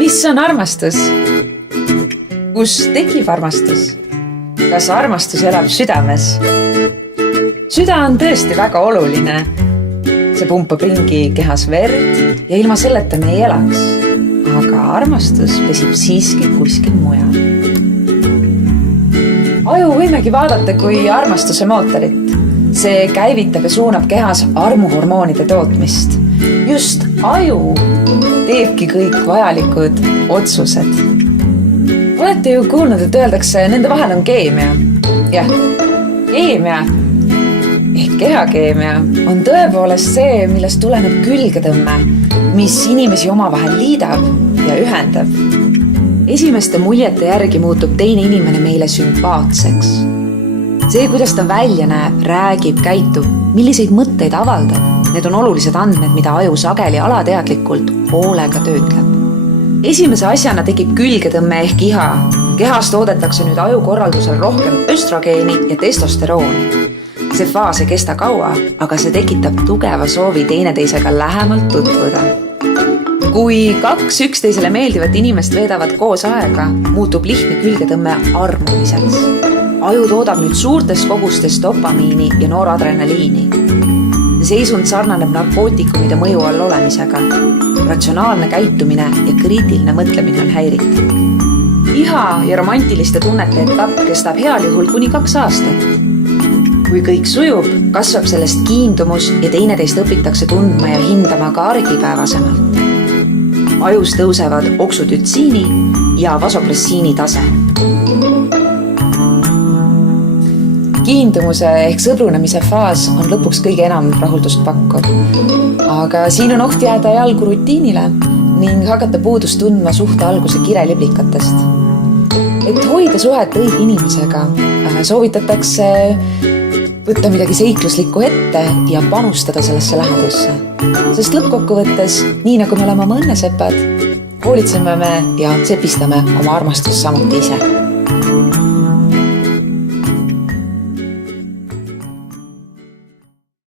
Mis on armastus? Kus tekib armastus? Kas armastus elab südames? Süda on tõesti väga oluline. See pumpab ringi kehas verd ja ilma selleta me ei elaks. Aga armastus pesib siiski kuskil mujal. Aju võimegi vaadata kui armastuse mootorit. See käivitab ja suunab kehas armuhormoonide tootmist. Just aju teebki kõik vajalikud otsused. Olete ju kuulnud, et öeldakse, nende vahel on keemia. Jah, keemia ehk kehakeemia on tõepoolest see, millest tuleneb külgetõmme, mis inimesi omavahel liidab ja ühendab. Esimeste muljete järgi muutub teine inimene meile sümpaatseks. See, kuidas ta välja näeb, räägib, käitub, milliseid mõtteid avaldab, need on olulised andmed, mida aju sageli alateadlikult hoolega töötleb. Esimese asjana tekib külgetõmme ehk iha. Kehas toodetakse nüüd ajukorraldusel rohkem östrogeeni ja testosterooni. See faas ei kesta kaua, aga see tekitab tugeva soovi teineteisega lähemalt tutvuda. Kui kaks üksteisele meeldivat inimest veedavad koos aega, muutub lihtne külgetõmme armumiseks. Aju toodab nüüd suurtes kogustes dopamiini ja nooradrenaliini. Seisund sarnaneb narkootikumide mõju all olemisega. Ratsionaalne käitumine ja kriitiline mõtlemine on häiritud. Iha ja romantiliste tunnete etapp kestab heal juhul kuni 2 aastat. Kui kõik sujub, kasvab sellest kiindumus ja teineteist õpitakse tundma ja hindama ka argipäevasemalt. Ajus tõusevad oksütotsiini ja vasopressiini tase. Kiindumuse ehk sõbrunemise faas on lõpuks kõige enam rahuldust pakkuv. Aga siin on oht jääda jalgu rutiinile ning hakata puudust tundma suhte alguse kireliblikatest. Et hoida suhet õige inimesega, soovitatakse võtta midagi seikluslikku ette ja panustada sellesse lähedusse. Sest lõppkokkuvõttes, nii nagu me oleme oma õnnesepad, hoolitseme me ja tsepistame oma armastust samuti ise.